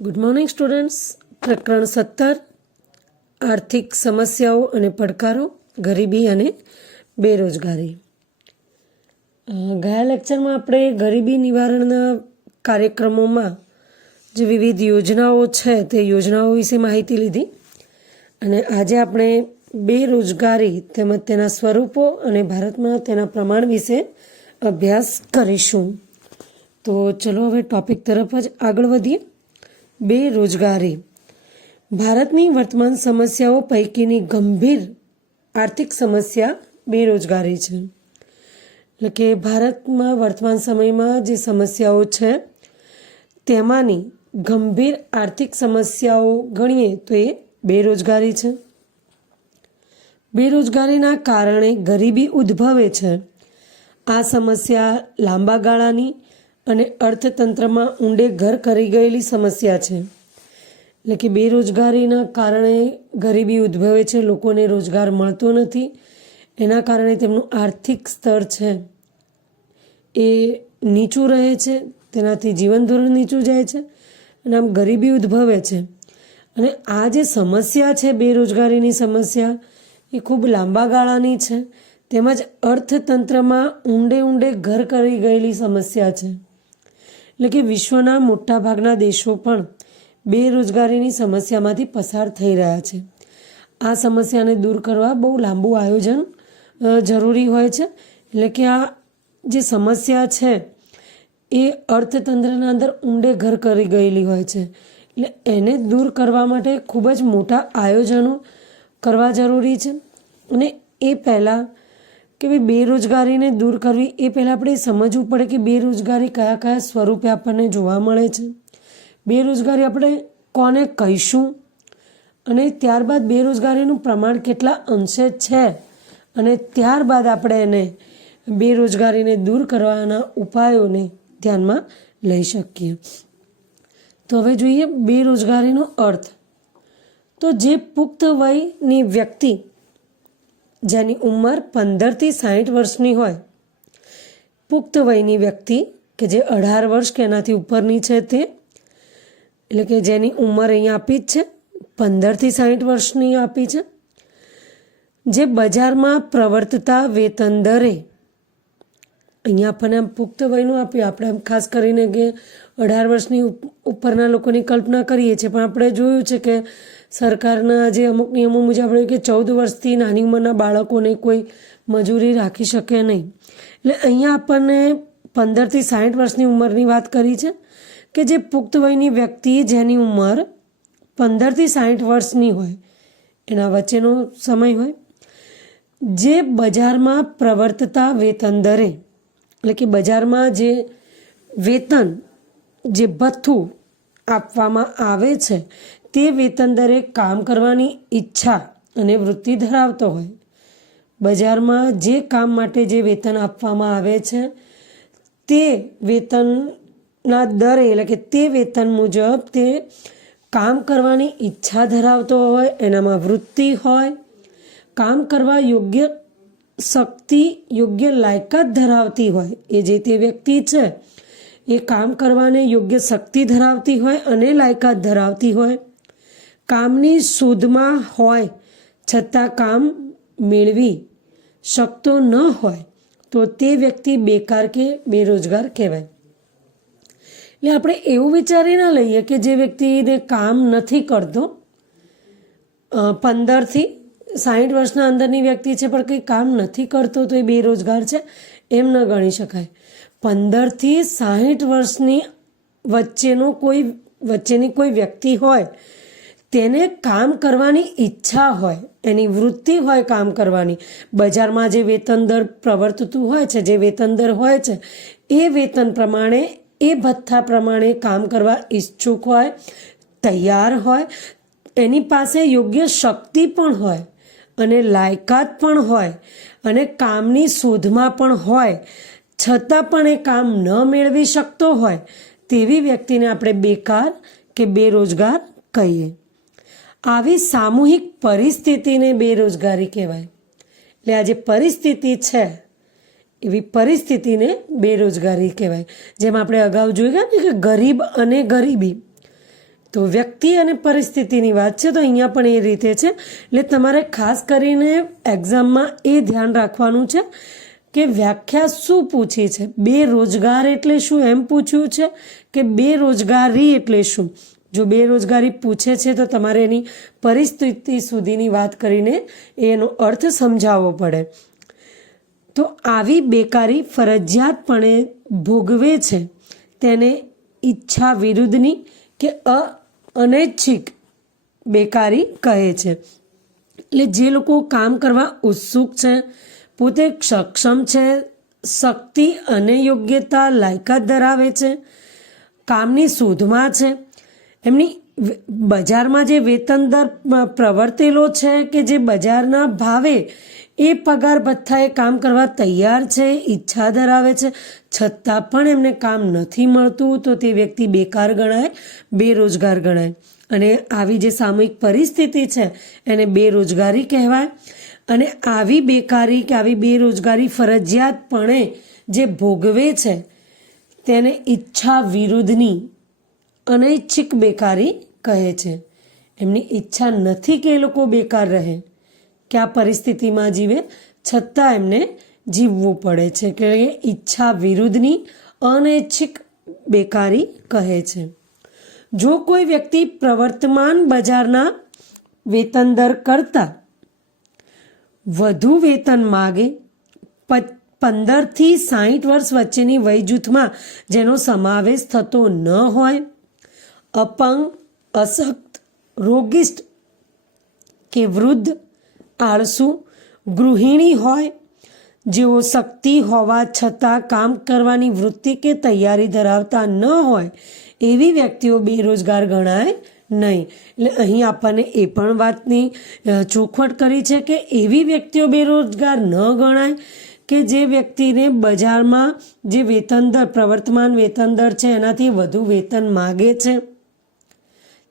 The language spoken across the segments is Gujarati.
Good morning students. પ્રકરણ 17 આર્થિક સમસ્યાઓ અને પડકારો, ગરીબી અને બેરોજગારી. ગયા લેક્ચરમાં આપણે ગરીબી નિવારણના કાર્યક્રમોમાં જે વિવિધ યોજનાઓ છે તે યોજનાઓ વિશે માહિતી લીધી અને આજે આપણે બેરોજગારી તેમજ તેના સ્વરૂપો અને ભારતમાં તેના પ્રમાણ વિશે અભ્યાસ કરીશું. તો ચલો હવે ટોપિક તરફ જ આગળ વધીએ. બેરોજગારી ભારતની વર્તમાન સમસ્યાઓ પૈકીની ગંભીર આર્થિક સમસ્યા બેરોજગારી છે. એટલે કે ભારતમાં વર્તમાન સમયમાં જે સમસ્યાઓ છે તેમાંની ગંભીર આર્થિક સમસ્યાઓ ગણીએ તો એ બેરોજગારી છે. બેરોજગારીના કારણે ગરીબી ઉદ્ભવે છે. આ સમસ્યા લાંબા ગાળાની અને અર્થતંત્રમાં ઊંડે ઘર કરી ગયેલી સમસ્યા છે. એટલે કે બેરોજગારીના કારણે ગરીબી ઉદ્ભવે છે, લોકોને રોજગાર મળતો નથી, એના કારણે તેમનું આર્થિક સ્તર છે એ નીચું રહે છે, તેનાથી જીવન ધોરણ નીચું જાય છે અને આમ ગરીબી ઉદ્ભવે છે. અને આ જે સમસ્યા છે બેરોજગારીની સમસ્યા એ ખૂબ લાંબા ગાળાની છે, તેમજ અર્થતંત્રમાં ઊંડે ઘર કરી ગયેલી સમસ્યા છે. એટલે કે વિશ્વના મોટાભાગના દેશો પણ બેરોજગારીની સમસ્યામાંથી પસાર થઈ રહ્યા છે. આ સમસ્યાને દૂર કરવા બહુ લાંબુ આયોજન જરૂરી હોય છે. એટલે કે આ જે સમસ્યા છે એ અર્થતંત્રના અંદર ઊંડે ઘર કરી ગયેલી હોય છે. એટલે એને દૂર કરવા માટે ખૂબ જ મોટા આયોજનો કરવા જરૂરી છે. અને એ પહેલાં કે ભાઈ બેરોજગારીને દૂર કરવી એ પહેલાં આપણે સમજવું પડે કે બેરોજગારી કયા કયા સ્વરૂપે આપણને જોવા મળે છે, બેરોજગારી આપણે કોને કહીશું, અને ત્યારબાદ બેરોજગારીનું પ્રમાણ કેટલા અંશે છે, અને ત્યારબાદ આપણે એને બેરોજગારીને દૂર કરવાના ઉપાયોને ધ્યાનમાં લઈ શકીએ. તો હવે જોઈએ બેરોજગારીનો અર્થ. તો જે પુખ્ત વયની વ્યક્તિ જેની ઉંમર 15થી 60 વર્ષની હોય, પુખ્ત વયની વ્યક્તિ કે જે 18 વર્ષ કે એનાથી ઉપરની છે તે, એટલે કે જેની ઉંમર અહીંયા આપી જ છે 15થી 60 વર્ષની આપી છે, જે બજારમાં પ્રવર્તતા વેતન દરે, અહીંયા આપણને આમ પુખ્ત વયનું આપ્યું, આપણે આમ ખાસ કરીને કે 18 વર્ષની ઉપરના લોકોની કલ્પના કરીએ છીએ, પણ આપણે જોયું છે કે સરકારના જે અમુક નિયમો મુજબ આપણે કે 14 વર્ષથી નાની ઉંમરના બાળકોને કોઈ મજૂરી રાખી શકે નહીં. એટલે અહીંયા આપણને 15થી 60 વર્ષની ઉંમરની વાત કરી છે કે જે પુખ્ત વયની વ્યક્તિ જેની ઉંમર 15થી 60 વર્ષની હોય, એના વચ્ચેનો સમય હોય, જે બજારમાં પ્રવર્તતા વેતન દરે, એટલે કે બજારમાં જે વેતન, જે ભથ્થું આપવામાં આવે છે તે વેતન દરે કામ કરવાની ઈચ્છા અને વૃત્તિ ધરાવતો હોય. બજારમાં જે કામ માટે જે વેતન આપવામાં આવે છે તે વેતનના દરે, એટલે કે તે વેતન મુજબ તે કામ કરવાની ઈચ્છા ધરાવતો હોય, એનામાં વૃત્તિ હોય, કામ કરવા યોગ્ય શક્તિ, યોગ્ય લાયકાત ધરાવતી હોય, એ જે તે વ્યક્તિ છે એ કામ કરવાને યોગ્ય શક્તિ ધરાવતી હોય અને લાયકાત ધરાવતી હોય, કામની શોધમાં હોય છતાં કામ મેળવી શકતો ન હોય તો તે વ્યક્તિ બેકાર કે બેરોજગાર કહેવાય. એટલે આપણે એવું વિચારી ના લઈએ કે જે વ્યક્તિને કામ નથી કરતો, 15થી 60 વર્ષના અંદરની વ્યક્તિ છે પણ કંઈ કામ નથી કરતો તો એ બેરોજગાર છે, એમ ન ગણી શકાય. 15થી 60 વર્ષની વચ્ચેની કોઈ વ્યક્તિ હોય, તેને કામ કરવાની ઈચ્છા હોય, એની વૃત્તિ હોય કામ કરવાની, બજારમાં જે વેતન દર પ્રવર્તતું હોય છે, જે વેતન દર હોય છે એ વેતન પ્રમાણે, એ ભથ્થા પ્રમાણે કામ કરવા ઈચ્છુક હોય, તૈયાર હોય, એની પાસે યોગ્ય શક્તિ પણ હોય અને લાયકાત પણ હોય અને કામની શોધમાં પણ હોય, છતાં પણ એ કામ ન મેળવી શકતો હોય, તેવી વ્યક્તિને આપણે બેકાર કે બેરોજગાર કહીએ. આવી સામૂહિક પરિસ્થિતિને બેરોજગારી કહેવાય. એટલે આ જે પરિસ્થિતિ છે એવી પરિસ્થિતિને બેરોજગારી કહેવાય. જેમ આપણે અગાઉ જોઈ ગયા ને કે ગરીબ અને ગરીબી, તો વ્યક્તિ અને પરિસ્થિતિની વાત છે, તો અહીંયા પણ એ રીતે છે. એટલે તમારે ખાસ કરીને એક્ઝામમાં એ ધ્યાન રાખવાનું છે કે વ્યાખ્યા શું પૂછી છે. બેરોજગાર એટલે શું એમ પૂછ્યું છે કે બેરોજગારી એટલે શું. જો બેરોજગારી પૂછે છે તો તમારે એની પરિસ્થિતિ સુધીની વાત કરીને એનો અર્થ સમજાવવો પડે. તો આવી બેકારી ફરજિયાતપણે ભોગવે છે તેને ઈચ્છા વિરુદ્ધની કે અનૈચ્છિક બેકારી કહે છે. એટલે જે લોકો કામ કરવા ઉત્સુક છે, પોતે સક્ષમ છે, શક્તિ અને યોગ્યતા લાયકાત ધરાવે છે, કામની શોધમાં છે, એમની બજારમાં જે વેતન દર પ્રવર્તેલો છે કે જે બજારના ભાવે એ પગાર ભથ્થાએ કામ કરવા તૈયાર છે, ઈચ્છા ધરાવે છે, છતાં પણ એમને કામ નથી મળતું, તો તે વ્યક્તિ બેકાર ગણાય, બેરોજગાર ગણાય. અને આવી જે સામૂહિક પરિસ્થિતિ છે એને બેરોજગારી કહેવાય. અને આવી બેકારી કે આવી બેરોજગારી ફરજિયાતપણે જે ભોગવે છે તેને ઈચ્છા વિરુદ્ધની અનૈચ્છિક બેકારી કહે છે. એમની ઈચ્છા નથી કે એ લોકો બેકાર રહે, કે આ પરિસ્થિતિમાં જીવે, છતાં એમને જીવવું પડે છે, કે ઈચ્છા વિરુદ્ધની અનૈચ્છિક બેકારી કહે છે. જો કોઈ વ્યક્તિ પ્રવર્તમાન બજારના વેતન દર કરતાં વધુ વેતન માગે, 15 થી 60 વર્ષ વચ્ચેની વય જૂથમાં જેનો સમાવેશ થતો ન હોય, અપંગ, અશક્ત, રોગિષ્ટ કે વૃદ્ધ, આળસુ, ગૃહિણી હોય, જેઓ શક્તિ હોવા છતાં કામ કરવાની વૃત્તિ કે તૈયારી ધરાવતા ન હોય, એવી વ્યક્તિઓ બેરોજગાર ગણાય નહીં. એટલે અહીં આપણને એ પણ વાતની ચોખવટ કરી છે કે એવી વ્યક્તિઓ બેરોજગાર ન ગણાય કે જે વ્યક્તિને બજારમાં જે વેતન દર, પ્રવર્તમાન વેતન દર છે એનાથી વધુ વેતન માગે છે.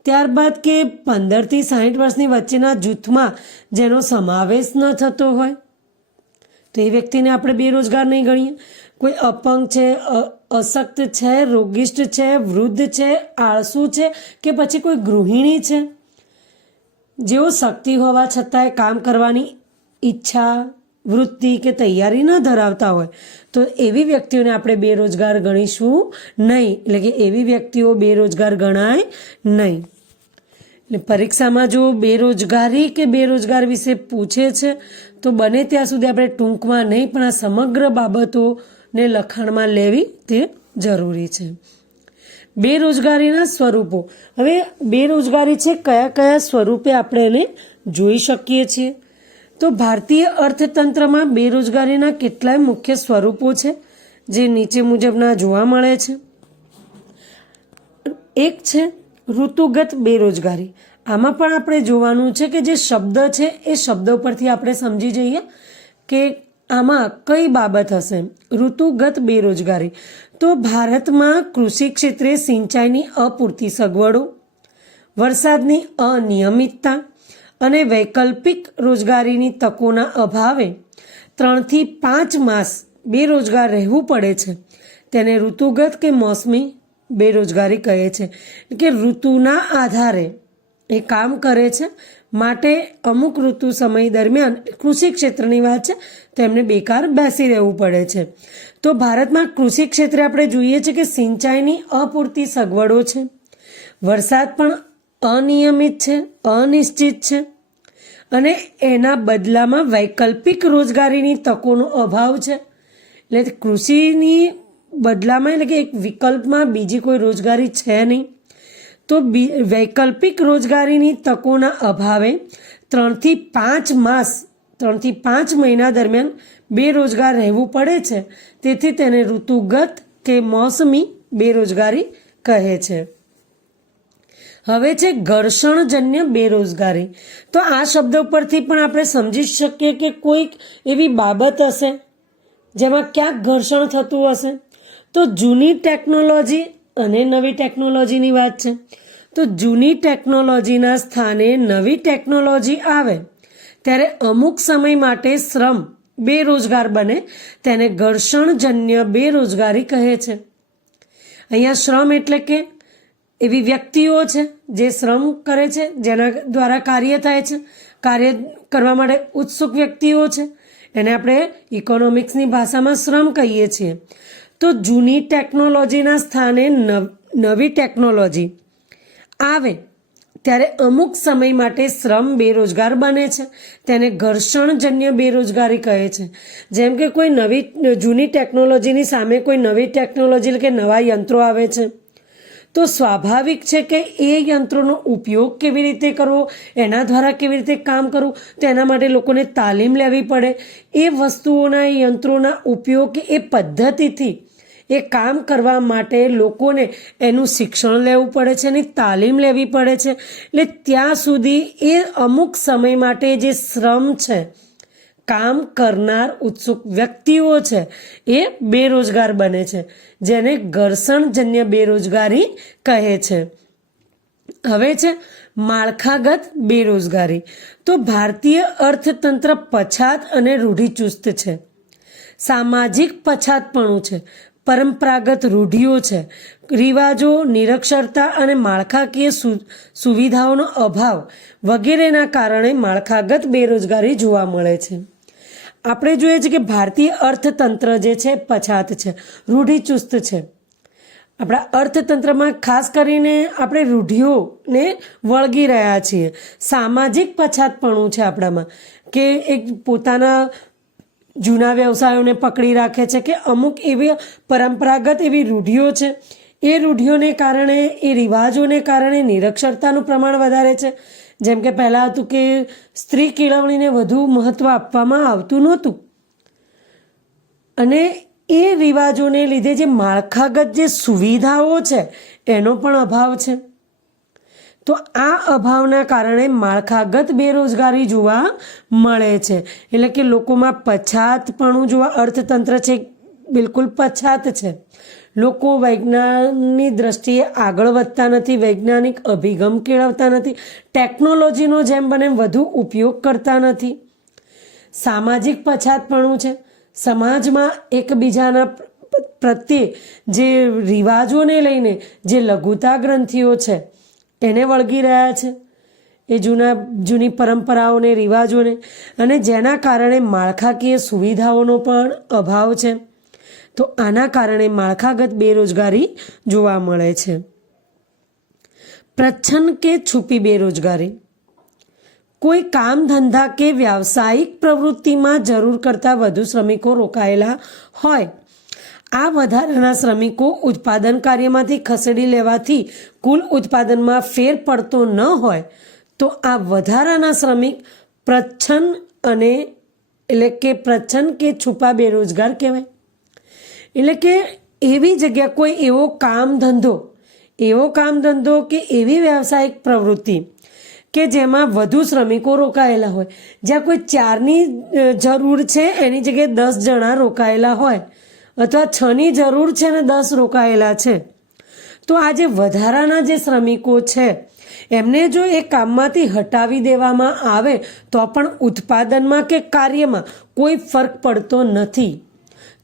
ત્યારબાદ કે 15 થી 60 વર્ષની વચ્ચેના જૂથમાં જેનો સમાવેશ ન થતો હોય, તો એ વ્યક્તિને આપણે બેરોજગાર નહીં ગણીએ. કોઈ અપંગ છે, અશક્ત છે, રોગિષ્ટ છે, વૃદ્ધ છે, આળસુ છે, કે પછી કોઈ ગૃહિણી છે, જેઓ શક્તિ હોવા છતાંય કામ કરવાની ઈચ્છા, વૃત્તિ કે તૈયારી ન ધરાવતા હોય, તો એવી વ્યક્તિઓને આપણે બેરોજગાર ગણીશું નહીં. એટલે કે એવી વ્યક્તિઓ બેરોજગાર ગણાય નહીં. એટલે પરીક્ષામાં જો બેરોજગારી કે બેરોજગાર વિશે પૂછે છે તો બને ત્યાં સુધી આપણે ટૂંકમાં નહીં પણ આ સમગ્ર બાબતોને લખાણમાં લેવી તે જરૂરી છે. બેરોજગારીના સ્વરૂપો. હવે બેરોજગારી છે કયા કયા સ્વરૂપે આપણે એને જોઈ શકીએ છીએ. તો ભારતીય અર્થતંત્રમાં બેરોજગારીના કેટલાય મુખ્ય સ્વરૂપો છે જે નીચે મુજબના જોવા મળે છે. એક છે ઋતુગત બેરોજગારી. આમાં પણ આપણે જોવાનું છે કે જે શબ્દ છે એ શબ્દો પરથી આપણે સમજી જઈએ કે આમાં કઈ બાબત હશે. ઋતુગત બેરોજગારી. તો ભારતમાં કૃષિ ક્ષેત્રે સિંચાઈની અપૂરતી સગવડો, વરસાદની અનિયમિતતા અને વૈકલ્પિક રોજગારીની તકોના અભાવે 3 થી 5 માસ બેરોજગાર રહેવું પડે છે. તેને ઋતુગત કે મોસમી બેરોજગારી કહે છે. કે ઋતુના આધારે એ કામ કરે છે, માટે અમુક ઋતુ સમય દરમિયાન કૃષિ ક્ષેત્રની વાત છે તો એમને બેકાર બેસી રહેવું પડે છે. તો ભારતમાં કૃષિ ક્ષેત્રે આપણે જોઈએ છે કે સિંચાઈની અપૂરતી સગવડો છે, વરસાદ પણ અનિયમિત છે, અનિશ્ચિત છે, અને એના બદલામાં વૈકલ્પિક રોજગારીની તકોનો અભાવ છે. એટલે કૃષિની બદલામાં એટલે કે એક વિકલ્પમાં બીજી કોઈ રોજગારી છે નહીં, તો વૈકલ્પિક રોજગારીની તકોના અભાવે 3 થી 5 માસ 3 થી 5 મહિના દરમિયાન બેરોજગાર રહેવું પડે છે. તેથી તેને ઋતુગત કે મોસમી બેરોજગારી કહે છે. હવે છે ઘર્ષણજન્ય બેરોજગારી. તો આ શબ્દ પરથી પણ આપણે સમજી શકીએ કે કોઈક એવી બાબત હશે જેમાં ક્યાંક ઘર્ષણ થતું હશે. તો જૂની ટેકનોલોજી અને નવી ટેકનોલોજીની વાત છે. તો જૂની ટેકનોલોજીના સ્થાને નવી ટેકનોલોજી આવે ત્યારે અમુક સમય માટે શ્રમ બેરોજગાર બને, તેને ઘર્ષણજન્ય બેરોજગારી કહે છે. અહીંયા શ્રમ એટલે કે એવી વ્યક્તિઓ છે જે શ્રમ કરે છે, જેના દ્વારા કાર્ય થાય છે, કાર્ય કરવા માટે ઉત્સુક વ્યક્તિઓ છે, એને આપણે ઇકોનોમિક્સની ભાષામાં શ્રમ કહીએ છીએ. તો જૂની ટેકનોલોજીના સ્થાને નવી ટેકનોલોજી આવે ત્યારે અમુક સમય માટે શ્રમ બેરોજગાર બને છે. તેને ઘર્ષણજન્ય બેરોજગારી કહે છે. જેમ કે કોઈ જૂની ટેકનોલોજીની સામે કોઈ નવી ટેકનોલોજી કે નવા યંત્રો આવે છે, તો સ્વાભાવિક છે કે એ યંત્રોનો ઉપયોગ કેવી રીતે કરવો, એના દ્વારા કેવી રીતે કામ કરવું, તો એના માટે લોકોને તાલીમ લેવી પડે. એ વસ્તુઓના યંત્રોના ઉપયોગ એ પદ્ધતિથી એ કામ કરવા માટે લોકોને એનું શિક્ષણ લેવું પડે છે અને તાલીમ લેવી પડે છે. એટલે ત્યાં સુધી એ અમુક સમય માટે જે શ્રમ છે, કામ કરનાર ઉત્સુક વ્યક્તિઓ છે, એ બેરોજગાર બને છે, જેને ઘર્ષણજન્ય બેરોજગારી કહે છે. હવે છે માળખાગત બેરોજગારી. તો ભારતીય અર્થતંત્ર પછાત અને રૂઢિચુસ્ત છે. સામાજિક પછાતપણું છે, પરંપરાગત રૂઢિઓ છે, રિવાજો, નિરક્ષરતા અને માળખાકીય સુવિધાઓનો અભાવ વગેરેના કારણે માળખાગત બેરોજગારી જોવા મળે છે. આપણે જોઈએ છીએ કે ભારતીય અર્થતંત્ર જે છે પછાત છે, રૂઢિચુસ્ત છે. આપણા અર્થતંત્રમાં ખાસ કરીને આપણે રૂઢિઓને વળગી રહ્યા છીએ. સામાજિક પછાતપણું છે આપણામાં, કે એક પોતાના જૂના વ્યવસાયોને પકડી રાખે છે, કે અમુક એવી પરંપરાગત એવી રૂઢિઓ છે, એ રૂઢિઓને કારણે, એ રિવાજોને કારણે નિરક્ષરતાનું પ્રમાણ વધારે છે. જેમ કે પહેલાં હતું કે સ્ત્રી કેળવણીને વધુ મહત્ત્વ આપવામાં આવતું નહોતું, અને એ રિવાજોને લીધે જે માળખાગત જે સુવિધાઓ છે એનો પણ અભાવ છે. તો આ અભાવના કારણે માળખાગત બેરોજગારી જોવા મળે છે. એટલે કે લોકોમાં પછાતપણું જોવા, અર્થતંત્ર છે બિલકુલ પછાત છે. લોકો વૈજ્ઞાનની દ્રષ્ટિએ આગળ વધતા નથી, વૈજ્ઞાનિક અભિગમ કેળવતા નથી, ટેકનોલોજીનો જેમ બને વધુ ઉપયોગ કરતા નથી. સામાજિક પછાતપણું છે. સમાજમાં એકબીજાના પ્રત્યે જે રિવાજોને લઈને જે લઘુતા ગ્રંથિઓ છે એને વળગી રહ્યા છે, એ જૂની પરંપરાઓને, રિવાજોને, અને જેના કારણે માળખાકીય સુવિધાઓનો પણ અભાવ છે. તો આના કારણે માળખાગત બેરોજગારી જોવા મળે છે. પ્રચ્છન્ન કે છુપી બેરોજગારી. કોઈ કામ ધંધા કે વ્યાવસાયિક પ્રવૃત્તિમાં જરૂર કરતાં વધુ શ્રમિકો રોકાયેલા હોય. આ વધારાના શ્રમિકો ઉત્પાદન કાર્યમાંથી ખસેડી લેવાથી કુલ ઉત્પાદનમાં ફેર પડતો ન હોય તો આ વધારાના શ્રમિક પ્રચ્છન્ન કે છુપા બેરોજગાર કહેવાય. એટલે કે એવી જગ્યા, કોઈ એવો કામ ધંધો કે એવી વ્યવસાયિક પ્રવૃત્તિ કે જેમાં વધુ શ્રમિકો રોકાયેલા હોય, જ્યાં કોઈ 4ની જરૂર છે એની જગ્યાએ 10 જણા રોકાયેલા હોય, અથવા 6ની જરૂર છે ને 10 રોકાયેલા છે. તો આ જે વધારાના જે શ્રમિકો છે એમને જો એ કામમાંથી હટાવી દેવામાં આવે તો પણ ઉત્પાદનમાં કે કાર્યમાં કોઈ ફરક પડતો નથી.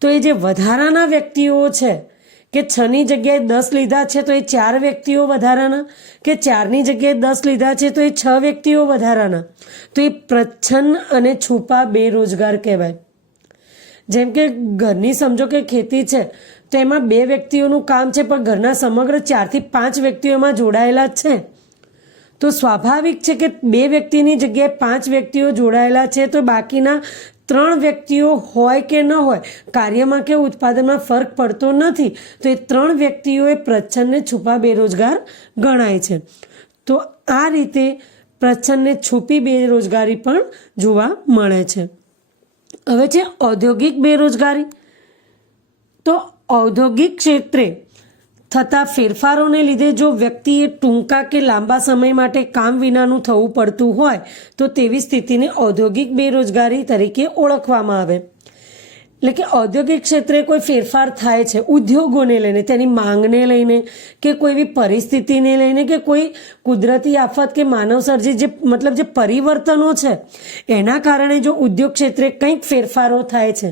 તો એ જે વધારાના વ્યક્તિઓ છે, કે 6ની જગ્યાએ 10 લીધા છે તો એ 4 વ્યક્તિઓ વધારાના, કે 4ની જગ્યાએ 10 લીધા છે તો એ 6 વ્યક્તિઓ વધારાના. તો એ પ્રચ્છન્ન અને છુપા બેરોજગાર કહેવાય. જેમ કે ઘરની સમજો કે ખેતી છે, તો એમાં 2 વ્યક્તિઓનું કામ છે, પણ ઘરના સમગ્ર 4 થી 5 વ્યક્તિઓ એમાં જોડાયેલા છે. તો સ્વાભાવિક છે કે 2 વ્યક્તિની જગ્યાએ 5 વ્યક્તિઓ જોડાયેલા છે, તો બાકીના 3 વ્યક્તિઓ હોય કે ન હોય, કાર્યમાં કે ઉત્પાદનમાં ફરક પડતો નથી. તો એ 3 વ્યક્તિઓ એ પ્રચ્છન્ન ને છુપા બેરોજગાર ગણાય છે. તો આ રીતે પ્રચ્છન્ન ને છુપી બેરોજગારી પણ જોવા મળે છે. હવે છે ઔદ્યોગિક બેરોજગારી. તો ઔદ્યોગિક ક્ષેત્રે થતા ફેરફારોને લીધે જો વ્યક્તિએ ટૂંકા કે લાંબા સમય માટે કામ વિનાનું થવું પડતું હોય તો તેવી સ્થિતિને ઔદ્યોગિક બેરોજગારી તરીકે ઓળખવામાં આવે. એટલે કે ઔદ્યોગિક ક્ષેત્રે કોઈ ફેરફાર થાય છે, ઉદ્યોગોને લઈને, તેની માંગને લઈને, કે કોઈ એવી પરિસ્થિતિને લઈને, કે કોઈ કુદરતી આફત કે માનવસર્જિત જે પરિવર્તનો છે એના કારણે જો ઉદ્યોગ ક્ષેત્રે કંઈક ફેરફારો થાય છે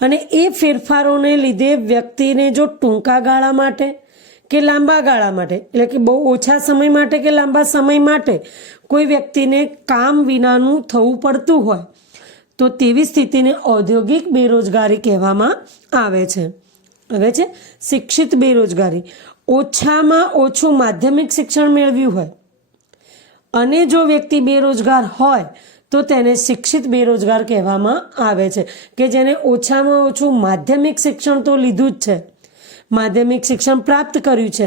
અને એ ફેરફારોને લીધે વ્યક્તિને જો ટૂંકા ગાળા માટે કે લાંબા ગાળા માટે, એટલે કે બહુ ઓછા સમય માટે કે લાંબા સમય માટે કોઈ વ્યક્તિને કામ વિનાનું થવું પડતું હોય તો તેવી સ્થિતિને ઔદ્યોગિક બેરોજગારી કહેવામાં આવે છે. હવે છે શિક્ષિત બેરોજગારી. ઓછામાં ઓછું માધ્યમિક શિક્ષણ મેળવ્યું હોય અને જો વ્યક્તિ બેરોજગાર હોય તો તેને શિક્ષિત બેરોજગાર કહેવામાં આવે છે, કે જેને ઓછામાં ઓછું માધ્યમિક શિક્ષણ તો લીધું જ છે, માધ્યમિક શિક્ષણ પ્રાપ્ત કર્યું છે,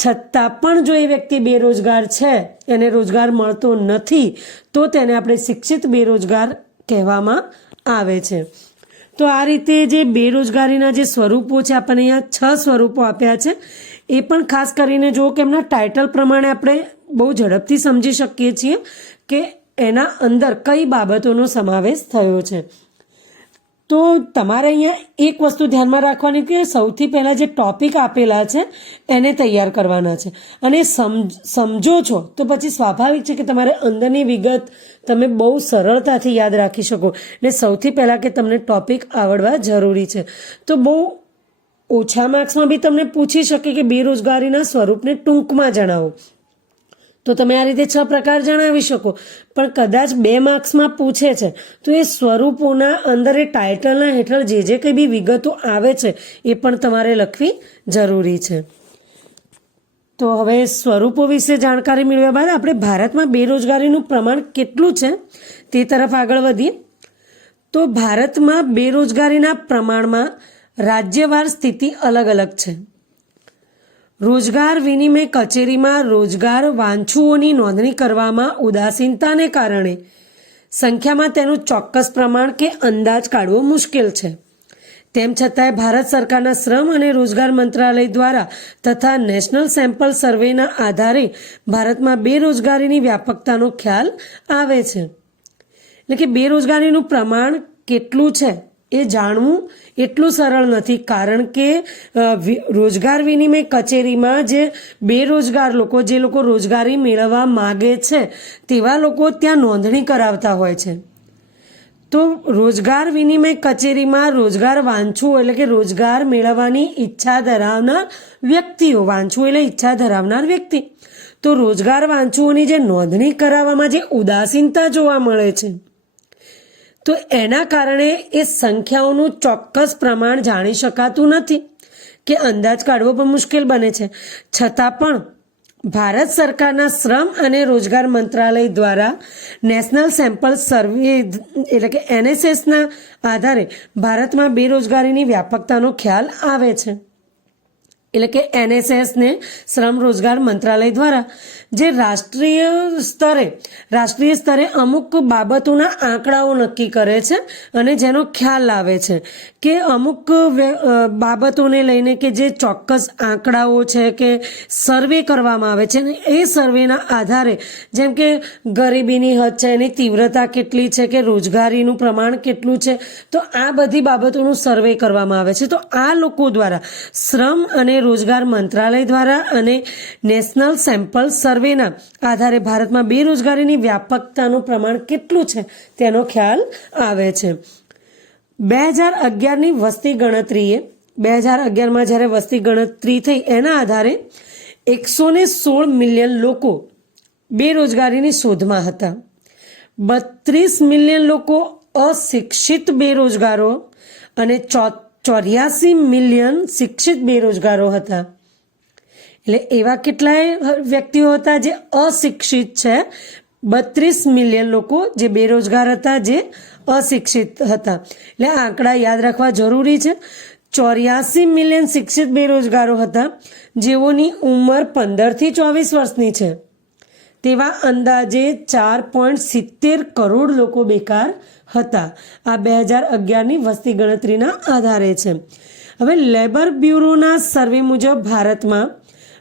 છતાં પણ જો એ વ્યક્તિ બેરોજગાર છે, એને રોજગાર મળતો નથી, તો તેને આપણે શિક્ષિત બેરોજગાર કહેવામાં આવે છે. તો આ રીતે જે બેરોજગારીના જે સ્વરૂપો છે, આપણને અહીંયા 6 સ્વરૂપો આપ્યા છે. એ પણ ખાસ કરીને જો કે એમના ટાઇટલ પ્રમાણે આપણે બહુ ઝડપથી સમજી શકીએ છીએ કે એના અંદર કઈ બાબતોનો સમાવેશ થયો છે. તો તમારે અહીંયા એક વસ્તુ ધ્યાનમાં રાખવાની કે સૌથી પહેલાં જે ટોપિક આપેલા છે એને તૈયાર કરવાના છે, અને સમજો છો તો પછી સ્વાભાવિક છે કે તમારે અંદરની વિગત તમે બહુ સરળતાથી યાદ રાખી શકો. એટલે સૌથી પહેલાં કે તમને ટોપિક આવડવા જરૂરી છે. તો બહુ ઓછા માર્ક્સમાં બી તમને પૂછી શકે કે બેરોજગારીના સ્વરૂપને ટૂંકમાં જણાવો, તો તમે આ રીતે 6 પ્રકાર જણાવી શકો. પણ કદાચ 2 માર્ક્સમાં પૂછે છે તો એ સ્વરૂપોના અંદર એ ટાઇટલના હેઠળ જે કંઈ બી વિગતો આવે છે એ પણ તમારે લખવી જરૂરી છે. તો હવે સ્વરૂપો વિશે જાણકારી મેળવ્યા બાદ આપણે ભારતમાં બેરોજગારીનું પ્રમાણ કેટલું છે તે તરફ આગળ વધીએ. તો ભારતમાં બેરોજગારીના પ્રમાણમાં રાજ્યવાર સ્થિતિ અલગ અલગ છે. રોજગાર વિનિમય કચેરીમાં રોજગાર વાંચ્છુઓની નોંધણી કરવામાં ઉદાસીનતાને કારણે સંખ્યામાં તેનું ચોક્કસ પ્રમાણ કે અંદાજ કાઢવો મુશ્કેલ છે. તેમ છતાંય ભારત સરકારના શ્રમ અને રોજગાર મંત્રાલય દ્વારા તથા નેશનલ સેમ્પલ સર્વેના આધારે ભારતમાં બેરોજગારીની વ્યાપકતાનો ખ્યાલ આવે છે. એટલે કે બેરોજગારીનું પ્રમાણ કેટલું છે એ જાણવું એટલું સરળ નથી, કારણ કે રોજગાર વિનિમય કચેરીમાં જે બેરોજગાર લોકો, જે લોકો રોજગારી મેળવવા માગે છે તેવા લોકો ત્યાં નોંધણી કરાવતા હોય છે. તો રોજગાર વિનિમય કચેરીમાં રોજગાર વાંચવું એટલે કે રોજગાર મેળવવાની ઈચ્છા ધરાવનાર વ્યક્તિઓ, વાંચવું એટલે ઈચ્છા ધરાવનાર વ્યક્તિ. તો રોજગાર વાંચુઓની જે નોંધણી કરાવવામાં જે ઉદાસીનતા જોવા મળે છે, તો એના કારણે એ સંખ્યાઓનું ચોક્કસ પ્રમાણ જાણી શકાતું નથી કે અંદાજ કાઢવો પણ મુશ્કેલ બને છે. છતાં પણ ભારત સરકારના શ્રમ અને રોજગાર મંત્રાલય દ્વારા નેશનલ સેમ્પલ સર્વે એટલે કે NSSના આધારે ભારતમાં બેરોજગારીની વ્યાપકતાનો ખ્યાલ આવે છે. એટલે કે NSSને શ્રમ રોજગાર મંત્રાલય દ્વારા જે રાષ્ટ્રીય સ્તરે અમુક બાબતોના આંકડાઓ નક્કી કરે છે અને જેનો ખ્યાલ આવે છે કે અમુક બાબતોને લઈને કે જે ચોક્કસ આંકડાઓ છે કે સર્વે કરવામાં આવે છે, ને એ સર્વેના આધારે જેમ કે ગરીબીની હદ છે, એની તીવ્રતા કેટલી છે, કે રોજગારીનું પ્રમાણ કેટલું છે, તો આ બધી બાબતોનું સર્વે કરવામાં આવે છે. તો આ લોકો દ્વારા શ્રમ અને રોજગાર મંત્રાલય દ્વારા અને નેશનલ સેમ્પલ સર્વેના આધારે ભારતમાં બેરોજગારીની વ્યાપકતાનું પ્રમાણ કેટલું છે તેનો ખ્યાલ આવે છે. 2011ની વસ્તી ગણતરીએ 2011માં જ્યારે વસ્તી ગણતરી થઈ એના આધારે 116 મિલિયન લોકો બેરોજગારીની શોધમાં હતા. 32 મિલિયન લોકો અશિક્ષિત બેરોજગારો અને 84 મિલિયન શિક્ષિત બેરોજગારો હતા. એટલે એવા કેટલાય વ્યક્તિઓ હતા જે અશિક્ષિત છે. 32 મિલિયન લોકો જે બેરોજગાર હતા, જે અશિક્ષિત હતા. એટલે આ આંકડા યાદ રાખવા જરૂરી છે. 84 મિલિયન શિક્ષિત બેરોજગારો હતા જેઓની ઉંમર 15થી 24 વર્ષની છે. તેવા અંદાજે 4.70 કરોડ લોકો બેકાર હતા. આ 2011ની વસ્તી ગણતરીના આધારે છે. હવે લેબર બ્યુરોના સર્વે મુજબ ભારતમાં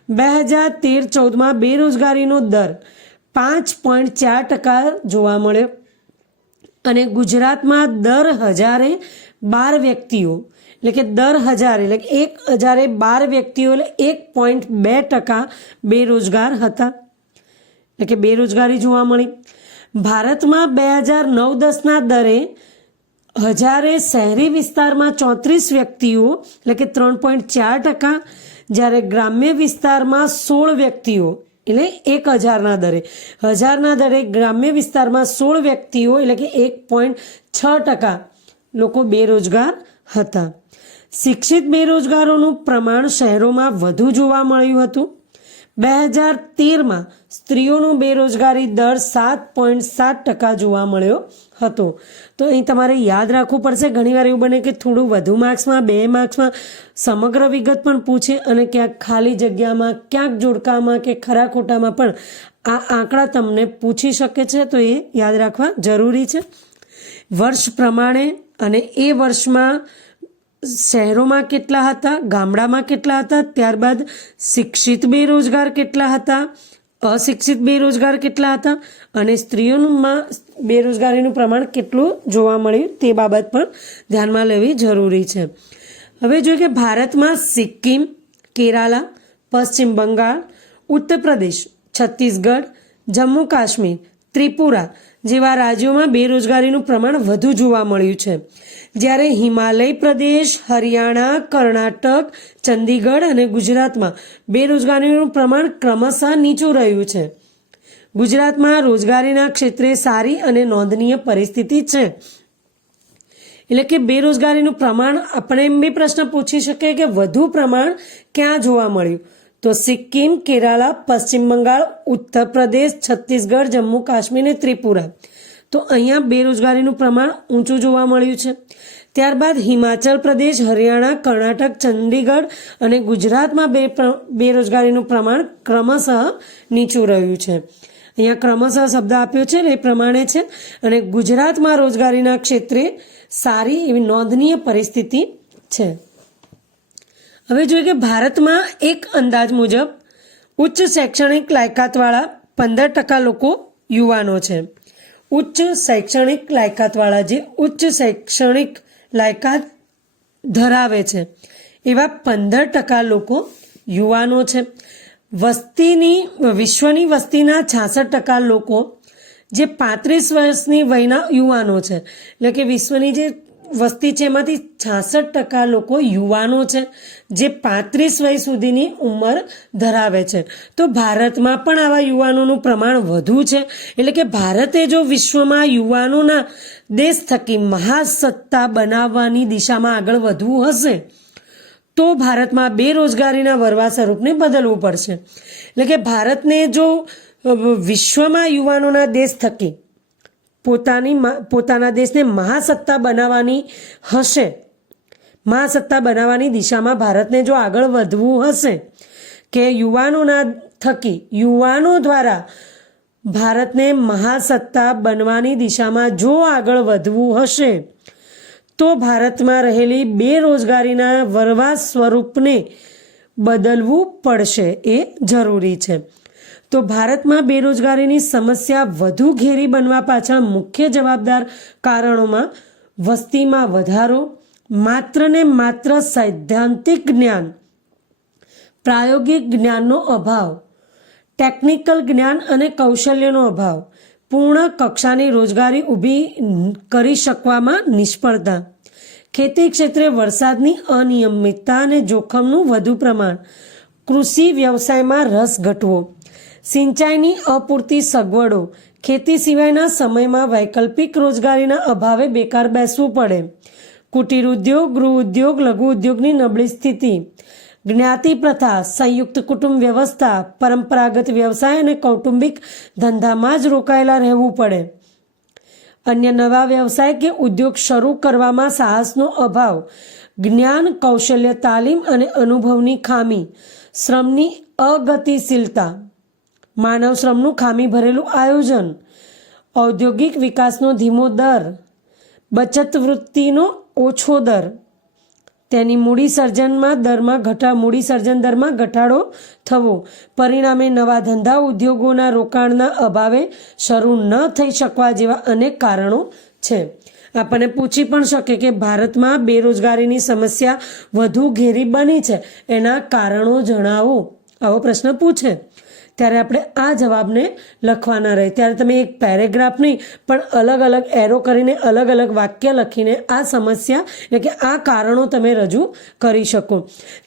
2013-14માં બેરોજગારીનો દર 5.4% જોવા મળ્યો અને ગુજરાતમાં દર 1012 વ્યક્તિઓ એટલે કે દર 1000 એટલે 1012 વ્યક્તિઓ એટલે 1.2% બેરોજગાર હતા, એટલે કે બેરોજગારી જોવા મળી. ભારતમાં 2009-10ના દરે 1000 શહેરી વિસ્તારમાં 34 વ્યક્તિઓ એટલે કે 3.4%, જ્યારે ગ્રામ્ય વિસ્તારમાં 16 વ્યક્તિઓ એટલે 1000ના દરે 1000ના દરે ગ્રામ્ય વિસ્તારમાં 16 વ્યક્તિઓ એટલે કે 1.6% લોકો બેરોજગાર હતા. શિક્ષિત બેરોજગારોનું પ્રમાણ શહેરોમાં વધુ જોવા મળ્યું હતું. 2013માં સ્ત્રીઓનો બેરોજગારી દર 7.7% જોવા મળ્યો હતો. તો અહીં તમારે યાદ રાખવું પડશે. ઘણીવાર એવું બને કે થોડું વધુ માર્ક્સમાં 2 માર્ક્સમાં સમગ્ર વિગત પણ પૂછે અને ક્યાંક ખાલી જગ્યામાં ક્યાંક જોડકામાં કે ખરા ખોટામાં પણ આ આંકડા તમને પૂછી શકે છે. તો એ યાદ રાખવા જરૂરી છે. વર્ષ પ્રમાણે અને એ વર્ષમાં શહેરોમાં કેટલા હતા, ગામડામાં કેટલા હતા, ત્યારબાદ શિક્ષિત બેરોજગાર કેટલા હતા, અશિક્ષિત બેરોજગાર કેટલા હતા અને સ્ત્રીઓમાં બેરોજગારીનું પ્રમાણ કેટલું જોવા મળ્યું તે બાબત પણ ધ્યાનમાં લેવી જરૂરી છે. હવે જોઈએ કે ભારતમાં સિક્કિમ, કેરાલા, પશ્ચિમ બંગાળ, ઉત્તર પ્રદેશ, છત્તીસગઢ, જમ્મુ કાશ્મીર, ત્રિપુરા જેવા રાજ્યોમાં બેરોજગારીનું પ્રમાણ વધુ જોવા મળ્યું છે. જ્યારે હિમાલય પ્રદેશ, હરિયાણા, કર્ણાટક, ચંદીગઢ અને ગુજરાતમાં બેરોજગારીનું પ્રમાણ ક્રમશઃ નીચું રહ્યું છે. ગુજરાતમાં રોજગારીના ક્ષેત્રે સારી અને નોંધનીય પરિસ્થિતિ છે. એટલે કે બેરોજગારીનું પ્રમાણ આપણે એમ બી પ્રશ્ન પૂછી શકીએ કે વધુ પ્રમાણ ક્યાં જોવા મળ્યું? તો સિક્કિમ, કેરાલા, પશ્ચિમ બંગાળ, ઉત્તર પ્રદેશ, છત્તીસગઢ, જમ્મુ કાશ્મીર અને ત્રિપુરા. તો અહીંયા બેરોજગારીનું પ્રમાણ ઊંચું જોવા મળ્યું છે. ત્યારબાદ હિમાચલ પ્રદેશ, હરિયાણા, કર્ણાટક, ચંદીગઢ અને ગુજરાતમાં બેરોજગારીનું પ્રમાણ ક્રમશઃ નીચું રહ્યું છે. અહીંયા ક્રમશઃ શબ્દ આપ્યો છે એ પ્રમાણે છે અને ગુજરાતમાં રોજગારીના ક્ષેત્રે સારી એવી નોંધનીય પરિસ્થિતિ છે. હવે જોઈએ કે ભારતમાં એક અંદાજ મુજબ ઉચ્ચ શૈક્ષણિક લાયકાતવાળા 15% લોકો યુવાનો છે. ઉચ્ચ શૈક્ષણિક લાયકાતવાળા જે ઉચ્ચ શૈક્ષણિક લાયકાત ધરાવે છે એવા 15% લોકો યુવાનો છે. વિશ્વની વસ્તીના 66% લોકો જે 35 વર્ષની વયના યુવાનો છે. એટલે કે વિશ્વની જે વસ્તી છે એમાંથી 66% લોકો યુવાનો છે જે 35 વય સુધીની ઉંમર ધરાવે છે. તો ભારતમાં પણ આવા યુવાનોનું પ્રમાણ વધુ છે. એટલે કે ભારતે જો વિશ્વમાં યુવાનોના દેશ થકી મહાસત્તા બનાવવાની દિશામાં આગળ વધવું હશે તો ભારતમાં બેરોજગારીના વરવા સ્વરૂપને બદલવું પડશે. એટલે કે ભારતને જો વિશ્વમાં યુવાનોના દેશ થકી પોતાના દેશને મહાસત્તા બનાવવાની હશે, મહાસત્તા બનાવવાની દિશામાં ભારતને જો આગળ વધવું હશે કે યુવાનોના થકી યુવાનો દ્વારા ભારતને મહાસત્તા બનવાની દિશામાં જો આગળ વધવું હશે તો ભારતમાં રહેલી બેરોજગારીના વરવા સ્વરૂપને બદલવું પડશે. એ જરૂરી છે. તો ભારતમાં બેરોજગારીની સમસ્યા વધુ ઘેરી બનવા પાછળ મુખ્ય જવાબદાર કારણોમાં વસ્તીમાં વધારો, માત્ર ને માત્ર સૈદ્ધાંતિક જ્ઞાન, પ્રાયોગિક જ્ઞાનનો અભાવ, ટેકનિકલ જ્ઞાન અને કૌશલ્યનો અભાવ, પૂર્ણ કક્ષાની રોજગારી ઊભી કરી શકવામાં નિષ્ફળતા, ખેતી ક્ષેત્રે વરસાદની અનિયમિતતા અને જોખમનું વધુ પ્રમાણ, કૃષિ વ્યવસાયમાં રસ ઘટવો, સિંચાઈની અપૂરતી સગવડો, ખેતી સિવાયના સમયમાં વૈકલ્પિક રોજગારીના અભાવે બેકાર બેસવું પડે, કુટીર ઉદ્યોગ, ગૃહ ઉદ્યોગ, લઘુ ઉદ્યોગની નબળી સ્થિતિ, જ્ઞાતિ પ્રથા, સંયુક્ત કુટુંબ વ્યવસ્થા, પરંપરાગત વ્યવસાય અને કૌટુંબિક ધંધામાં જ રોકાયેલા રહેવું પડે, અન્ય નવા વ્યવસાય કે ઉદ્યોગ શરૂ કરવામાં સાહસનો અભાવ, જ્ઞાન, કૌશલ્ય, તાલીમ અને અનુભવની ખામી, શ્રમની અગતિશીલતા, માનવ શ્રમનું ખામી ભરેલું આયોજન, ઔદ્યોગિક વિકાસનો ધીમો દર, બચત વૃત્તિનો ઓછો દર, તેની મૂડી સર્જન દરમાં ઘટાડો થવો, પરિણામે નવા ધંધા ઉદ્યોગોના રોકાણના અભાવે શરૂ ન થઈ શકવા જેવા અનેક કારણો છે. આપણને પૂછી પણ શકે કે ભારતમાં બેરોજગારીની સમસ્યા વધુ ઘેરી બની છે, એના કારણો જણાવો, આવો પ્રશ્ન પૂછે ત્યારે આપણે આ જવાબને લખવાના રહે. ત્યારે તમે એક પેરેગ્રાફ નહીં પણ અલગ અલગ એરો કરીને અલગ અલગ વાક્ય લખીને આ સમસ્યા એટલે કે આ કારણો તમે રજૂ કરી શકો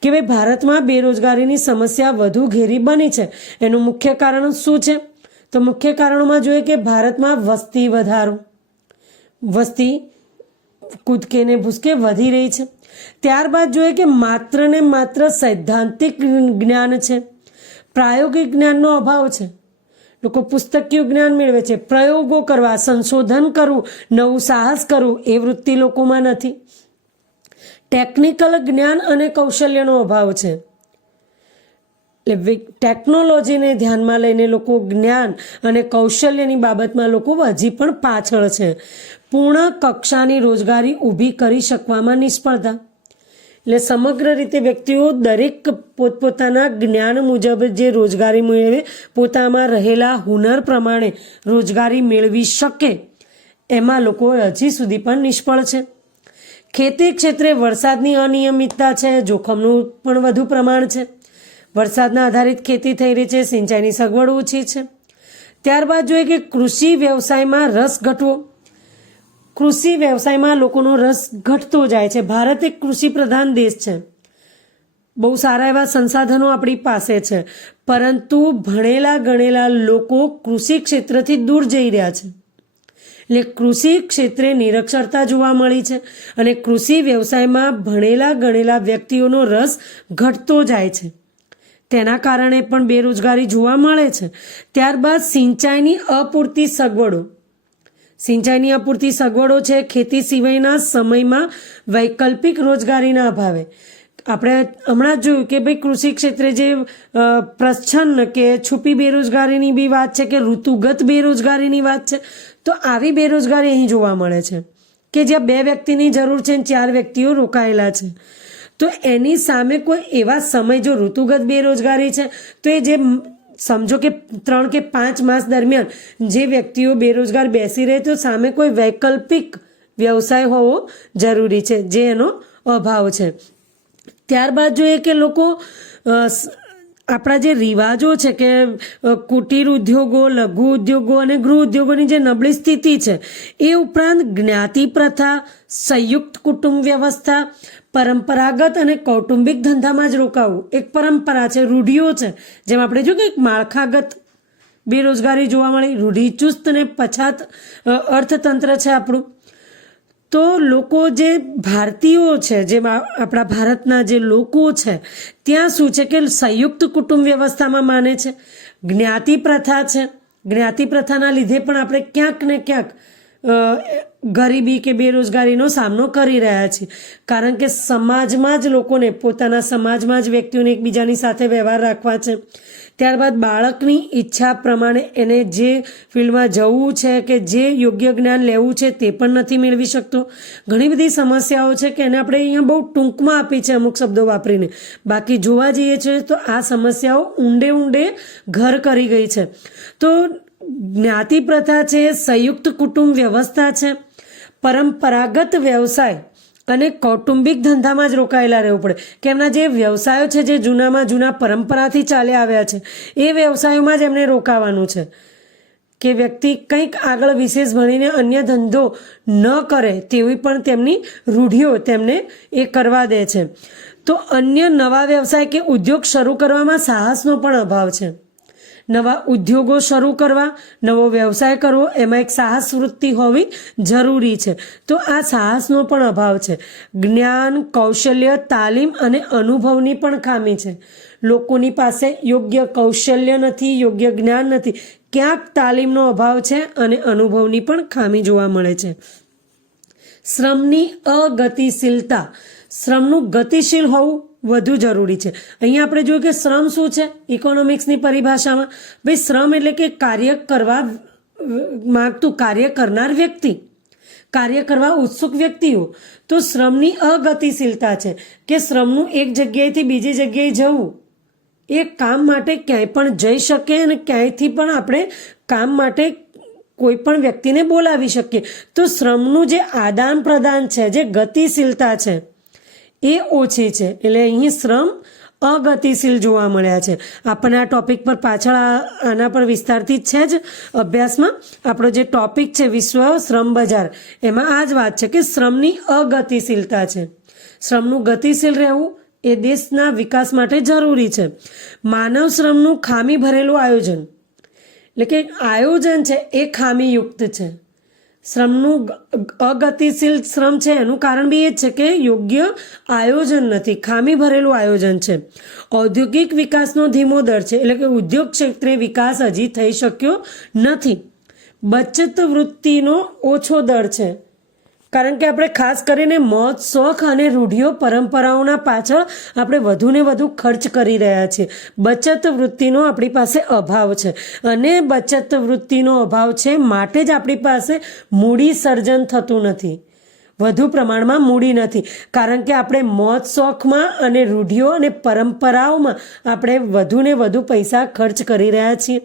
કે ભાઈ ભારતમાં બેરોજગારીની સમસ્યા વધુ ઘેરી બની છે. એનું મુખ્ય કારણ શું છે? તો મુખ્ય કારણોમાં જોઈએ કે ભારતમાં વસ્તી વધારો, વસ્તી કૂદકે ને ભૂસકે વધી રહી છે. ત્યારબાદ જોઈએ કે માત્ર ને માત્ર સૈદ્ધાંતિક જ્ઞાન છે, પ્રાયોગિક જ્ઞાનનો અભાવ છે. લોકો પુસ્તકીય જ્ઞાન મેળવે છે, પ્રયોગો કરવા, સંશોધન કરવું, નવું સાહસ કરવું એ વૃત્તિ લોકોમાં નથી. ટેકનિકલ જ્ઞાન અને કૌશલ્યનો અભાવ છે. એટલે ટેકનોલોજીને ધ્યાનમાં લઈને લોકો જ્ઞાન અને કૌશલ્યની બાબતમાં લોકો હજી પણ પાછળ છે. પૂર્ણ કક્ષાની રોજગારી ઊભી કરી શકવામાં નિષ્ફળતા. એટલે સમગ્ર રીતે વ્યક્તિઓ દરેક પોતપોતાના જ્ઞાન મુજબ જે રોજગારી મેળવે, પોતામાં રહેલા હુનર પ્રમાણે રોજગારી મેળવી શકે એમાં લોકો હજી સુધી પણ નિષ્ફળ છે. ખેતી ક્ષેત્રે વરસાદની અનિયમિતતા છે, જોખમનું પણ વધુ પ્રમાણ છે. વરસાદના આધારિત ખેતી થઈ રહી છે, સિંચાઈની સગવડ ઓછી છે. ત્યારબાદ જોઈએ કે કૃષિ વ્યવસાયમાં રસ ઘટવો. કૃષિ વ્યવસાયમાં લોકોનો રસ ઘટતો જાય છે. ભારત એક કૃષિ પ્રધાન દેશ છે, બહુ સારા એવા સંસાધનો આપણી પાસે છે, પરંતુ ભણેલા ગણેલા લોકો કૃષિ ક્ષેત્રથી દૂર જઈ રહ્યા છે. એટલે કૃષિ ક્ષેત્રે નિરક્ષરતા જોવા મળી છે અને કૃષિ વ્યવસાયમાં ભણેલા ગણેલા વ્યક્તિઓનો રસ ઘટતો જાય છે. તેના કારણે પણ બેરોજગારી જોવા મળે છે. ત્યારબાદ સિંચાઈની અપૂરતી સગવડો. સિંચાઈની અપૂરતી સગવડો છે. ખેતી સિવાયના સમયમાં વૈકલ્પિક રોજગારીના અભાવે. આપણે હમણાં જોયું કે ભાઈ કૃષિ ક્ષેત્રે જે પ્રચ્છન્ન કે છુપી બેરોજગારીની બી વાત છે કે ઋતુગત બેરોજગારીની વાત છે, તો આવી બેરોજગારી અહીં જોવા મળે છે કે જ્યાં 2 વ્યક્તિની જરૂર છે અને 4 વ્યક્તિઓ રોકાયેલા છે. તો એની સામે કોઈ એવા સમય, જો ઋતુગત બેરોજગારી છે તો એ જે સમજો કે 3 કે 5 માસ દરમિયાન જે વ્યક્તિઓ બેરોજગાર બેસી રહે, તો સામે કોઈ વૈકલ્પિક વ્યવસાય હોવો જરૂરી છે, જે એનો અભાવ છે. ત્યારબાદ જોઈએ કે લોકો આપણા જે રિવાજો છે કે કુટીર ઉદ્યોગો, લઘુ ઉદ્યોગો અને ગૃહ ઉદ્યોગોની જે નબળી સ્થિતિ છે, એ ઉપરાંત જ્ઞાતિ પ્રથા, સંયુક્ત કુટુંબ વ્યવસ્થા, પરંપરાગત અને કૌટુંબિક ધંધામાં જ રોકાવું એક પરંપરા છે, રૂઢિઓ છે. જેમ આપણે જો કે એક માળખાગત બેરોજગારી જોવા મળી, રૂઢિચુસ્ત અને પછાત અર્થતંત્ર છે આપણું. તો લોકો જે ભારતીયો છે, જે આપણા ભારતના જે લોકો છે, ત્યાં શું છે કે સંયુક્ત કુટુંબ વ્યવસ્થામાં માને છે. જ્ઞાતિ પ્રથા છે. જ્ઞાતિ પ્રથાના લીધે પણ આપણે ક્યાંક ને ક્યાંક ગરીબી કે બેરોજગારીનો સામનો કરી રહ્યા છીએ, કારણ કે સમાજમાં જ લોકોને, પોતાના સમાજમાં જ વ્યક્તિઓને એકબીજાની સાથે વ્યવહાર રાખવા છે. ત્યારબાદ બાળકની ઈચ્છા પ્રમાણે એને જે ફિલ્ડમાં જવું છે કે જે યોગ્ય જ્ઞાન લેવું છે તે પણ નથી મેળવી શકતો. ઘણી બધી સમસ્યાઓ છે કે એને આપણે અહીંયા બહુ ટૂંકમાં આપી છે અમુક શબ્દો વાપરીને. બાકી જોવા જઈએ છીએ તો આ સમસ્યાઓ ઊંડે ઊંડે ઘર કરી ગઈ છે. તો જ્ઞાતિ પ્રથા છે, સંયુક્ત કુટુંબ વ્યવસ્થા છે, પરંપરાગત વ્યવસાય અને કૌટુંબિક ધંધામાં જ રોકાયેલા રહેવું પડે કે એમના જે વ્યવસાયો છે, જે જૂનામાં જૂના પરંપરાથી ચાલ્યા આવ્યા છે, એ વ્યવસાયોમાં જ એમને રોકાવાનું છે કે વ્યક્તિ કંઈક આગળ વિશેષ ભણીને અન્ય ધંધો ન કરે તેવી પણ તેમની રૂઢિઓ તેમને એ કરવા દે છે. તો અન્ય નવા વ્યવસાય કે ઉદ્યોગ શરૂ કરવામાં સાહસનો પણ અભાવ છે. નવા ઉદ્યોગો શરૂ કરવા, નવો વ્યવસાય કરવો, એમાં એક સાહસ વૃત્તિ હોવી જરૂરી છે. તો આ સાહસનો પણ અભાવ છે. જ્ઞાન, કૌશલ્ય, તાલીમ અને અનુભવની પણ ખામી છે. લોકોની પાસે યોગ્ય કૌશલ્ય નથી, યોગ્ય જ્ઞાન નથી, ક્યાંક તાલીમનો અભાવ છે અને અનુભવની પણ ખામી જોવા મળે છે. શ્રમની અગતિશીલતા. શ્રમનું ગતિશીલ હોવું વધુ જરૂરી છે. અહીંયા આપણે જોયું કે શ્રમ શું છે ઇકોનોમિક્સની પરિભાષામાં. ભાઈ શ્રમ એટલે કે કાર્ય કરવા માંગતું, કાર્ય કરનાર વ્યક્તિ, કાર્ય કરવા ઉત્સુક વ્યક્તિઓ. તો શ્રમની અગતિશીલતા છે કે શ્રમનું એક જગ્યાએથી બીજી જગ્યાએ જવું, એ કામ માટે ક્યાંય પણ જઈ શકે અને ક્યાંયથી પણ આપણે કામ માટે કોઈ પણ વ્યક્તિને બોલાવી શકીએ. તો શ્રમનું જે આદાન પ્રદાન છે, જે ગતિશીલતા છે, એ ઓછી છે. એટલે અહીં શ્રમ અગતિશીલ જોવા મળ્યા છે. આપણને આ ટોપિક પર પાછળ આના પર વિસ્તારથી છે જ અભ્યાસમાં. આપણો જે ટોપિક છે વિશ્વ શ્રમ બજાર, એમાં આ જ વાત છે કે શ્રમની અગતિશીલતા છે. શ્રમનું ગતિશીલ રહેવું એ દેશના વિકાસ માટે જરૂરી છે. માનવ શ્રમનું ખામી ભરેલું આયોજન, એટલે કે આયોજન છે એ ખામીયુક્ત છે. શ્રમનું અગતિશીલ શ્રમ છે એનું કારણ બી એ જ છે કે યોગ્ય આયોજન નથી, ખામી ભરેલું આયોજન છે. ઔદ્યોગિક વિકાસનો ધીમો દર છે, એટલે કે ઉદ્યોગ ક્ષેત્રે વિકાસ હજી થઈ શક્યો નથી. બચત વૃત્તિનો ઓછો દર છે, કારણ કે આપણે ખાસ કરીને મોજ શોખ અને રૂઢિઓ પરંપરાઓના પાછળ આપણે વધુ ને વધુ ખર્ચ કરી રહ્યા છીએ. બચત વૃત્તિનો આપણી પાસે અભાવ છે, અને બચત વૃત્તિનો અભાવ છે માટે જ આપણી પાસે મૂડી સર્જન થતું નથી, વધુ પ્રમાણમાં મૂડી નથી. કારણ કે આપણે મોજ શોખમાં અને રૂઢિઓ અને પરંપરાઓમાં આપણે વધુ ને વધુ પૈસા ખર્ચ કરી રહ્યા છીએ,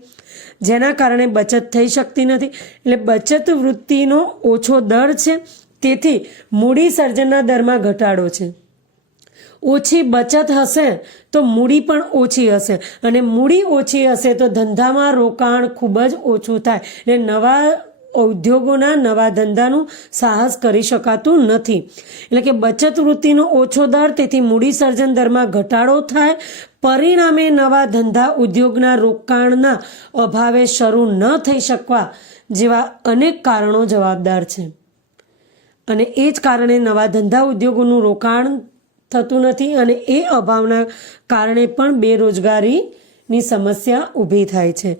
જેના કારણે બચત થઈ શકતી નથી. એટલે બચત વૃત્તિનો ઓછો દર છે, તેથી મૂડી સર્જનના દરમાં ઘટાડો છે. ઓછી બચત હશે તો મૂડી પણ ઓછી હશે, અને મૂડી ઓછી હશે તો ધંધામાં રોકાણ ખૂબ જ ઓછું થાય, એટલે નવા ઉદ્યોગોના નવા ધંધાનું સાહસ કરી શકાતું નથી. એટલે કે બચત વૃત્તિનો ઓછો દર, તેથી મૂડી સર્જન દરમાં ઘટાડો થાય, પરિણામે નવા ધંધા ઉદ્યોગના રોકાણના અભાવે શરૂ ન થઈ શકવા જેવા અનેક કારણો જવાબદાર છે. અને એ જ કારણે નવા ધંધા ઉદ્યોગોનું રોકાણ થતું નથી, અને એ અભાવના કારણે પણ બેરોજગારીની સમસ્યા ઊભી થાય છે.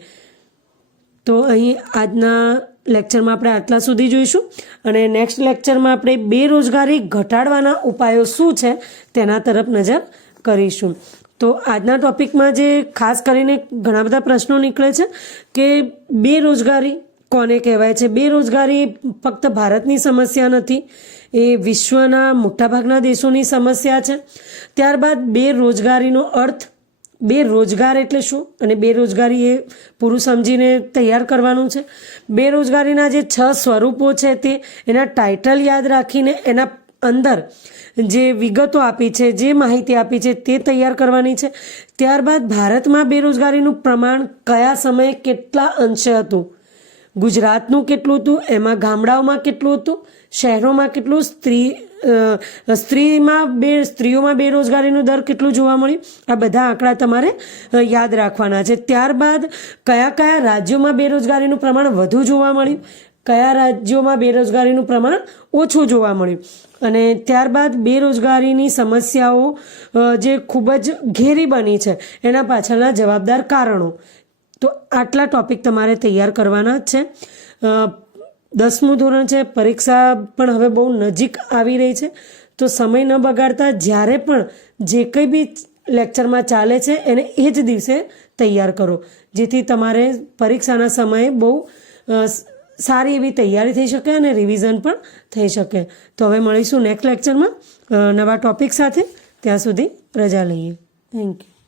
તો અહીં આજના લેક્ચરમાં આપણે આટલા સુધી જોઈશું, અને નેક્સ્ટ લેક્ચરમાં આપણે બેરોજગારી ઘટાડવાના ઉપાયો શું છે તેના તરફ નજર કરીશું. તો આજના ટોપિકમાં જે ખાસ કરીને ઘણા બધા પ્રશ્નો નીકળે છે કે બેરોજગારી કોને કહેવાય છે. બેરોજગારી ફક્ત ભારતની સમસ્યા નથી, એ વિશ્વના મોટાભાગના દેશોની સમસ્યા છે. ત્યારબાદ બેરોજગારીનો અર્થ, બેરોજગાર એટલે શું, અને બેરોજગારી એ પૂરું સમજીને તૈયાર કરવાનું છે. બેરોજગારીના જે 6 સ્વરૂપો છે તે એના ટાઇટલ યાદ રાખીને એના અંદર જે વિગતો આપી છે, જે માહિતી આપી છે તે તૈયાર કરવાની છે. ત્યારબાદ ભારતમાં બેરોજગારીનું પ્રમાણ કયા સમયે કેટલા અંશે હતું, ગુજરાતનું કેટલું હતું, એમાં ગામડાઓમાં કેટલું હતું, શહેરોમાં કેટલું, સ્ત્રીઓમાં બેરોજગારીનું દર કેટલું જોવા મળ્યું, આ બધા આંકડા તમારે યાદ રાખવાના છે. ત્યારબાદ કયા કયા રાજ્યોમાં બેરોજગારીનું પ્રમાણ વધુ જોવા મળ્યું, કયા રાજ્યોમાં બેરોજગારીનું પ્રમાણ ઓછું જોવા મળ્યું, અને ત્યારબાદ બેરોજગારીની સમસ્યાઓ જે ખૂબ જ ઘેરી બની છે એના પાછળના જવાબદાર કારણો. તો આટલા ટોપિક તમારે તૈયાર કરવાના જ છે. 10મું ધોરણ છે, પરીક્ષા પણ હવે બહુ નજીક આવી રહી છે, તો સમય ન બગાડતા જ્યારે પણ જે કંઈ બી લેક્ચરમાં ચાલે છે એને એ જ દિવસે તૈયાર કરો, જેથી તમારે પરીક્ષાના સમયે બહુ સારી એવી તૈયારી થઈ શકે અને રિવિઝન પણ થઈ શકે. તો હવે મળીશું નેક્સ્ટ લેક્ચરમાં નવા ટોપિક સાથે. ત્યાં સુધી રજા લઈએ. Thank you.